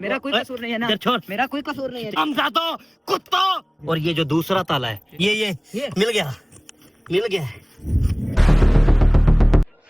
मेरा कोई कसूर नहीं है ना, मेरा कोई कसूर नहीं है। हमजादो कुत्तो। और ये जो दूसरा ताला है ये मिल गया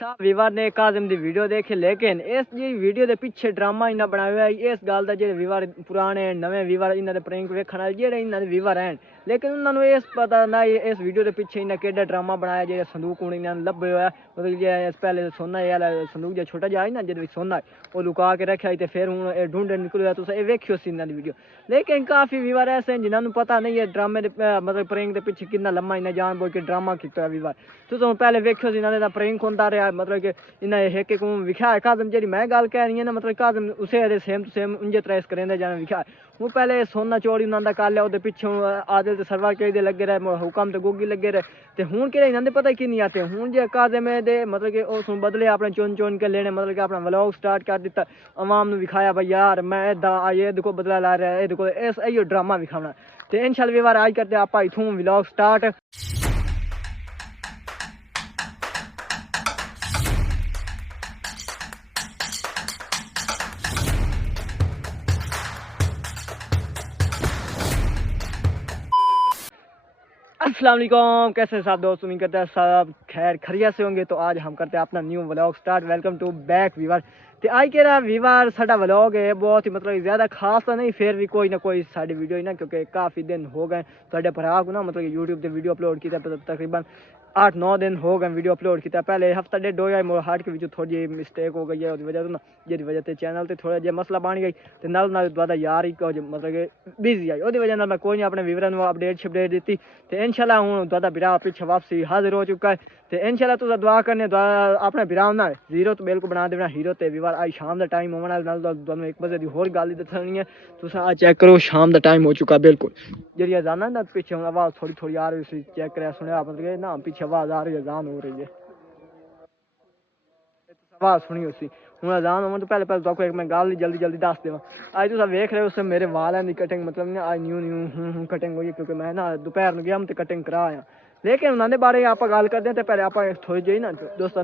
साहब विवार ने काजम दी वीडियो देखी, लेकिन इस जी वीडियो के पीछे ड्रामा इन्ना बनाया हुआ है इस गल का। जो विवार पुराने नवे विवार इन्हों के प्रैंक वेखण वाले जेडे इन्हों विवार हैं, लेकिन उन्होंने इस पता ना इस वीडियो के पीछे इन्हें केड़ा ड्रामा बनाया। जो संदूक हूँ इन्होंने लभे हुआ, मतलब जो पहले सोना वाला संदूक जो छोटा जा ना जिद सोना है वो लुका के रखा तो फिर हूँ ढूंढे निकल तुम ये वेखियो इन्होंने वीडियो। लेकिन काफ़ी विवार ऐसे हैं जिन्होंने पता नहीं है ड्रामे मतलब प्रैंक के पीछे कितना लम्मा इन्हें जान बोल के ड्रामा किया विवार। तुम पहले वेखियो इन्होंने प्रैंक होता रहा, मतलब कि इन्हें एक एक विखा है काजम जी मैं गल कह रही है ना, मतलब काजम उसे सेम टू सेम उंजे तरह करेंगे जाने विखा हूँ। पहले सोना चोरी उन्होंने कर लिया, वो पिछों आदिल तो सरवर के लगे रहे, हुकम तो गोगी लगे रहे, तो हूँ कि इन्होंने पता कि नहीं आते हूँ जो काजम दे मतलब कि उस बदले अपने चुन के लेने, मतलब कि अपना व्लॉग स्टार्ट कर दिता, आवाम ने विखाया भाई यार मैं ये देखो बदला ला रहा है, ये देखो इस इो ड्रामा विखाना। तो इंशाल्लाह भी बार आज करते आप इथों व्लॉग स्टार्ट। अस्सलाम वालेकुम, कैसे साहब दोस्त, उम्मीद करते हैं सब खैर खैरियत से होंगे। तो आज हम करते हैं अपना new vlog start. Welcome to back viewer. तो आज के रहा वीवर साडा व्लॉग है बहुत ही मतलब ज़्यादा खास तो नहीं, फिर भी कोई ना कोई साड़ी वीडियो ही ना, क्योंकि काफ़ी दिन हो गए साढ़े भरा को ना मतलब यूट्यूब पर वीडियो अपलोड किया तकरीबन 8-9 दिन हो गए वीडियो अपलोड किया। पहले हफ्ता डेढ़ हो गया मोर हार्ट के बीच थोड़ी मिस्टेक हो गई है उस वजह तो ना, जिस वजह से चैनल से थोड़ा जहा मसला बन गई। तो नाल ज्यादा यार ही मतलब कि बिजी आई वो वजह मैं कोई नहीं अपने विवरण अपडेट शपडेट दी। तो इंशाल्लाह हूँ दादा बिरा पिछे वापसी हाजिर हो चुका है। तो इंशाल्लाह तुम दुआ करने अपने बिरा ना जीरो तो बिल्कुल बना देना हीरो। तो विवार आज शाम का टाइम होने वाला 1 बजे की होर गल दसनी है। तुम आज चेक करो शाम का टाइम हो चुका बिल्कुल। जी अजान ना पिछे आवाज़ थोड़ी थोड़ी आ रही है, चेक कर सुनिया मतलब ना पीछे आवाज़ आ रही है, अजान हो रही है, आवाज़ सुनी उसी हूँ अजान हो। तो पहले तो एक मैं गल जल्दी दस देव। अज तुम वेख रहे हो उससे मेरे वालों की कटिंग मतलब ना अज न्यू कटिंग हुई, क्योंकि मैं ना दोपहर में गया तो कटिंग करा आया। लेकिन उन्होंने बारे आप गल करते हैं तो पहले आप थोड़ी जी ना दोस्तों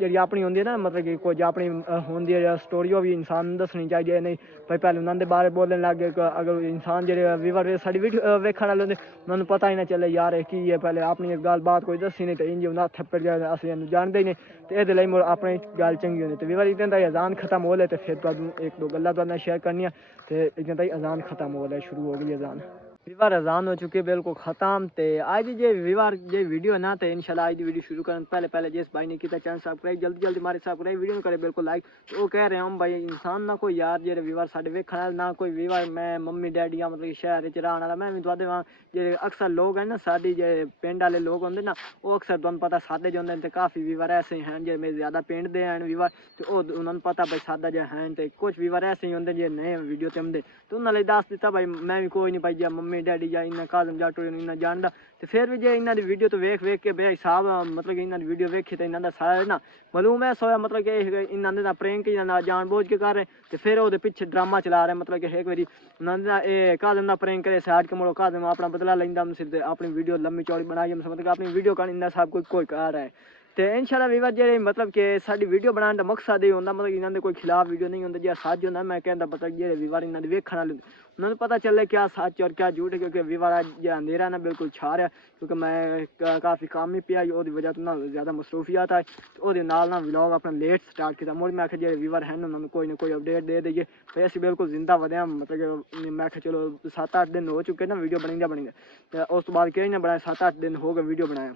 जी अपनी होंगी ना, मतलब कि कुछ अपनी होंगी है स्टोरी भी इंसान दसनी चाहिए नहीं भाई। पहले उन्होंने बारे बोलने लग गए, अगर इंसान जो व्यूअर साड़ी वीडियो वेखने वाले होंगे उन्होंने पता ही ना चले यार की है, पहले अपनी गल बात कोई दसी नहीं तो इंज उन्हें थप्पड़ जाए असं जानते ही नहीं। तो ये अपनी गल चंगी होनी। तो व्यूअर इतने तक अजान खत्म हो ले तो फिर एक दो गल्लां शेयर करनी। तो इतने तक अजान खत्म हो ले, शुरू हो गई अजान। विवार अजान हो चुकी है बिल्कुल खत्म। तो आज जो विवार जो वीडियो ना तो इंशाल्लाह आज वीडियो शुरू करने पहले जिस भाई ने किया चैनल सब्सक्राइब जल्दी मारे सब्सक्राइब वीडियो करे बिल्कुल लाइक। तो वो कह रहे हम भाई इंसान ना कोई यार जो विवार साढ़े वेखण ना कोई विवार मैं मम्मी डैडी या मतलब शहर च रहने वाला मैं भी तुहाडे वां जो अक्सर लोग हैं ना साड़ी जो पिंड वाले लोग होंगे ना वो अक्सर तुहानू पता सादे जो होंगे। काफ़ी विवार ऐसे हैं जो मेरे ज़्यादा पिंड दे हैं विवार, तो उन्होंने पता भाई सादा जो हैं। तो कुछ विवार ऐसे ही होंगे जो नए वीडियो ते आते तो उन्होंने दस दिता भाई मैं भी कोई नहीं भाई या मम्मी डैडी या इन्ना काजम जाटो इन्ना जानता। तो फिर भी जो इन्हों की वीडियो तो वेख के भाई साहब मतलब कि इन्होंने वीडियो वेखी तो इन्हों सारा ना मालूम है सोया मतलब कि इन्होंने प्रैंक इन्होंने जान बोझ के कर रहे। तो फिर वो पिछे ड्रामा चला रहे, मतलब कि एक बारी उन्होंने काजम का प्रैंक करे साइड के मुड़ो काजम अपना बदला लेंदा सिर्फ अपनी वीडियो लंबी चौड़ी बनाई मतलब कि अपनी वीडियो का इन्ना सब कोई कर रहा है। तो इंशाल्लाह विवार जो मतलब कि साड़ी वीडियो बनाने का मकसद ये होंगे मतलब इन्होंने कोई खिलाफ वीडियो नहीं होंगे जो सच होंगे। मैं कहता पता जो विवार इन्होंने वेखण वाले उन्होंने पता चले क्या सच और क्या झूठ है, क्योंकि विवार जो अंधेरा ना बिल्कुल छा रहा, क्योंकि मैं काफ़ी काम ही पिया वो वजह तो ना ज़्यादा मसरूफियत है। तो वो ना व्लॉग अपना लेट स्टार्ट किया मुझे मैं आखिर जो विवार हैं उन्होंने कोई ना कोई अपडेट दे देइए भाई असी बिल्कुल जिंदा वधे। मतलब कि मैं चलो 7-8 दिन हो चुके ना वीडियो बनी तो उस बाद कहीं ना बनाया 7-8 दिन हो गए वीडियो बनाया।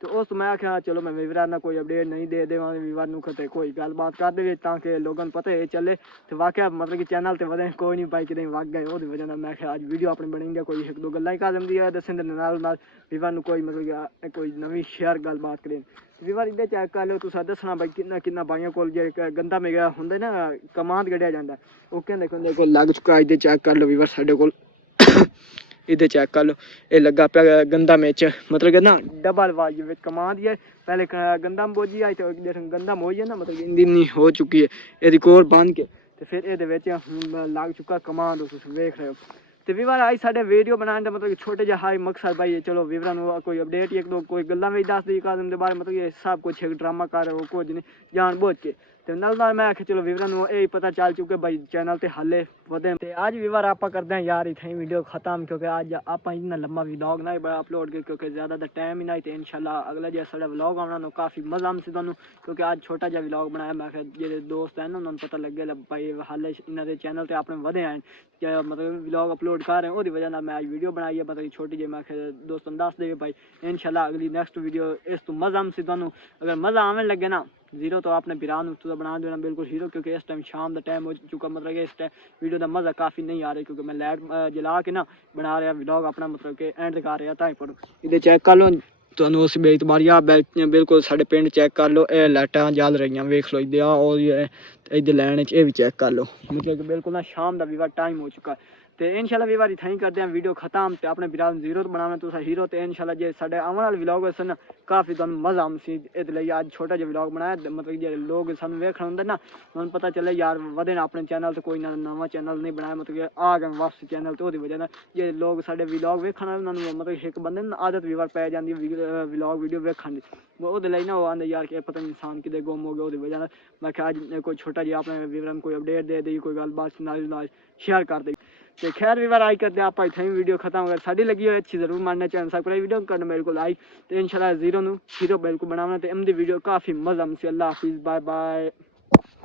तो उस मैं आख्या चलो मैं विवार ना कोई अपडेट नहीं दे देव विवार को कोई गलबात कर दे ताकि लोगों को पता है चले। तो वाकया मतलब कि चैनल तो वधे कोई नहीं पाई कि वग गए वो वजह मैं आज वीडियो अपनी बनेंगे कोई एक दो गल्लां काजम दी दसन विवार कोई मतलब कि कोई नवी शेयर गलबात करें। विवार इधर चेक कर लो तुस दसना भाई किन्ना भाइयों को गंदा मेगा होंगे ना कमांड कढ़िया जाता वो कहते को लग चुका इधर चेक कर लो विवार साढ़े को इधर चेक कर लो ये लगा पे गंदा मिर्च मतलब कि ना डबल वाज कमा दी है। पहले गंदा बोझी आई तो गंदा मोई है ना मतलब इन्नी हो चुकी है ये कोर बन के तो फिर ये लग चुका कमा दो वेख रहे हो। तो विवार आई साढ़े वीडियो बनाने का मतलब कि छोटे जहा हाई मकसद भाई चलो विवरण कोई अपडेट एक दो कोई गल्लां भी दस दी काजम के बारे मतलब ये सब कुछ एक ड्रामा कर रहे हो कुछ नहीं जान बोझ के। ਤੇ ਨਾਲ ਮੈਂ ਆਖਿਆ ਚਲੋ ਵੀਰਾਂ ਨੂੰ ਇਹ ਪਤਾ ਚੱਲ ਚੁੱਕੇ ਬਾਈ ਚੈਨਲ ਤੇ ਹਾਲੇ ਵਧੇ ਤੇ ਅੱਜ ਵੀਰ ਆਪਾਂ ਕਰਦੇ ਹਾਂ ਯਾਰ ਇਥੇ ਵੀਡੀਓ ਖਤਮ ਕਿਉਂਕਿ ਅੱਜ ਆਪਾਂ ਇੰਨਾ ਲੰਮਾ ਵਲੌਗ ਨਾ ਅਪਲੋਡ ਕੀਤਾ ਕਿਉਂਕਿ ਜ਼ਿਆਦਾ ਦਾ ਟਾਈਮ ਹੀ ਨਹੀਂ ਤੇ ਇਨਸ਼ਾਅੱਲਾ ਅਗਲਾ ਜਿਹੜਾ ਸਾਡਾ ਵਲੌਗ ਆਉਣਾ ਨੂੰ ਕਾਫੀ ਮਜ਼ਾ ਆਉਂਦਾ ਤੁਹਾਨੂੰ ਕਿਉਂਕਿ ਅੱਜ ਛੋਟਾ ਜਿਹਾ ਵਲੌਗ ਬਣਾਇਆ ਮੈਂ ਕਿਹਾ ਜਿਹੜੇ ਦੋਸਤ ਹਨ ਉਹਨਾਂ ਨੂੰ ਪਤਾ ਲੱਗੇ ਭਾਈ ਹਾਲੇ ਇਹਨਾਂ ਦੇ ਚੈਨਲ ਤੇ ਆਪਣੇ ਵਧੇ ਆਏ ਮਤਲਬ ਵਲੌਗ ਅਪਲੋਡ ਕਰ ਰਹੇ ਉਹਦੀ ਵਜ੍ਹਾ ਨਾਲ ਮੈਂ ਅੱਜ ਵੀਡੀਓ ਬਣਾਈ ਹੈ ਮਤਲਬ ਛੋਟੀ ਜਿਹੀ ਮੈਂ ਕਿਹਾ ਦੋਸਤਾਂ ਨੂੰ ਦੱਸ ਦੇਵੇ ਭਾਈ ਇਨਸ਼ਾਅੱਲਾ ਅਗਲੀ ਨੈਕਸਟ ਵੀਡੀਓ ਇਸ ਤੋਂ ਮਜ਼ਾ ਆਉਂਦਾ ਤੁਹਾਨੂੰ ਅਗਰ ਮਜ਼ਾ ਆवन लगे ना जीरो तो आपने बिरान तो बना देना बिल्कुल हीरो क्योंकि इस टाइम शाम का टाइम हो चुका मतलब कि इस टाइम वीडियो का मज़ा काफ़ी नहीं आ रहा क्योंकि मैं लाइट जला के ना बना रहा व्लॉग अपना मतलब कि एंड कर रहा तां पर इधर चेक कर लो ਤੁਹਾਨੂੰ ਉਸ ਬੇਇਤਬਾਰੀ ਆ ਬਿਲਕੁਲ ਸਾਡੇ ਪਿੰਡ ਚੈੱਕ ਕਰ ਲਓ ਇਹ ਲਾਈਟਾਂ ਜਲ ਰਹੀਆਂ ਵੇਖ ਲਓ ਇੱਧਰ ਆ ਔਰ ਇੱਧਰ ਲੈਣ ਚ ਇਹ ਵੀ ਚੈੱਕ ਕਰ ਲਓ ਮਤਲਬ ਕਿ ਬਿਲਕੁਲ ਨਾ ਸ਼ਾਮ ਦਾ ਵੀਵਾ ਟਾਈਮ ਹੋ ਚੁੱਕਾ ਤੇ ਇਨਸ਼ਾਅੱਲਾ ਵੀ ਵਾਰੀ ਥੈਂਕ ਕਰਦੇ ਹਾਂ ਵੀਡੀਓ ਖਤਮ ਤੇ ਆਪਣੇ ਵੀਰਾਂ ਨੂੰ ਜ਼ੀਰੋ ਬਣਾਉਣਾ ਤੁਸੀਂ ਹੀਰੋ ਤੇ ਇਨਸ਼ਾਅੱਲਾ ਜੇ ਸਾਡੇ ਆਉਣ ਵਾਲੇ ਵਲੌਗ ਸਨ ਕਾਫੀ ਤੁਹਾਨੂੰ ਮਜ਼ਾ ਆਉਂ ਸੀ ਇਹਦੇ ਲਈ ਅੱਜ ਛੋਟਾ ਜਿਹਾ ਵਲੌਗ ਬਣਾਇਆ ਮਤਲਬ ਜਿਹੜੇ ਲੋਕ ਸਾਨੂੰ ਵੇਖਣ ਹੁੰਦੇ ਨਾ ਤੁਹਾਨੂੰ ਪਤਾ ਚੱਲੇ ਯਾਰ ਵਧੇ ਨਾ ਆਪਣੇ ਚੈਨਲ ਤੇ ਕੋਈ ਨਵਾਂ ਚੈਨਲ ਨਹੀਂ ਬਣਾਇਆ ਮਤਲਬ ਕਿ ਆ ਗਏ ਵਾਪਸ ਚੈਨਲ ਤੇ ਉਹਦੀ ਵਜ੍ਹਾ ਨਾਲ ਜੇ ਲੋਕ ਸਾਡੇ ਵਲੌਗ ਵੇਖਣ ਉਹਨਾਂ ਨੂੰ ਮਤਲਬ ਇੱਕ ਬੰਦੇ ਨੂੰ ਆਦਤ ਵੀ ਵਾਰ ਪੈ ਜਾਂਦੀ ਵਲੌਗ ਵੀਡੀਓ ਵੇਖਣ ਦੀ ਉਹਦੇ ਲਈ ਨਾ ਉਹ ਆਂਦੇ ਯਾਰ ਕਿ ਪਤਾ ਨਹੀਂ ਇਨਸਾਨ ਕਿਤੇ ਗੁੰਮ ਹੋ ਗਿਆ ਉਹਦੀ ਵਜ੍ਹਾ ਨਾਲ ਮੈਂ ਕਿਹਾ ਅੱਜ ਕੋਈ ਛੋਟਾ ਜਿਹਾ ਆਪਣੇ ਵੀਰਾਂ ਨੂੰ ਕੋਈ ਅਪਡੇਟ ਦੇ ਦੇਈ ਕੋਈ ਗੱਲਬਾਤ ਨਾਲ ਸ਼ੇਅਰ ਕਰ ਦੇ ਤੇ ਖੈਰ ਵੀ ਵਾਰ ਆਈ ਕਰਦੇ ਆਪਾਂ ਇੱਥੇ ਵੀਡੀਓ ਖਤਮ ਅਗਰ ਸਾਡੀ ਲੱਗੀ ਹੋਏ ਅੱਛੀ ਜ਼ਰੂਰ ਮਾਨਣਾ ਚੈਨਲ ਸਬਸਕ੍ਰਾइब ਵੀਡੀਓ ਕਰਨਾ ਮੇਰੇ ਕੋਲ ਲਾਈਕ ਤੇ ਇਨਸ਼ਾਅੱਲਾ ਜ਼ੀਰੋ ਨੂੰ ਹੀਰੋ ਬਿਲਕੁਲ ਬਣਾਉਣਾ ਤੇ ਇਹਦੀ ਵੀਡੀਓ ਕਾਫੀ ਮਜ਼ਾ ਆਉਂਦੀ ਅੱਲਾ ਹਾਫਿਜ਼ ਬਾਏ ਬਾਏ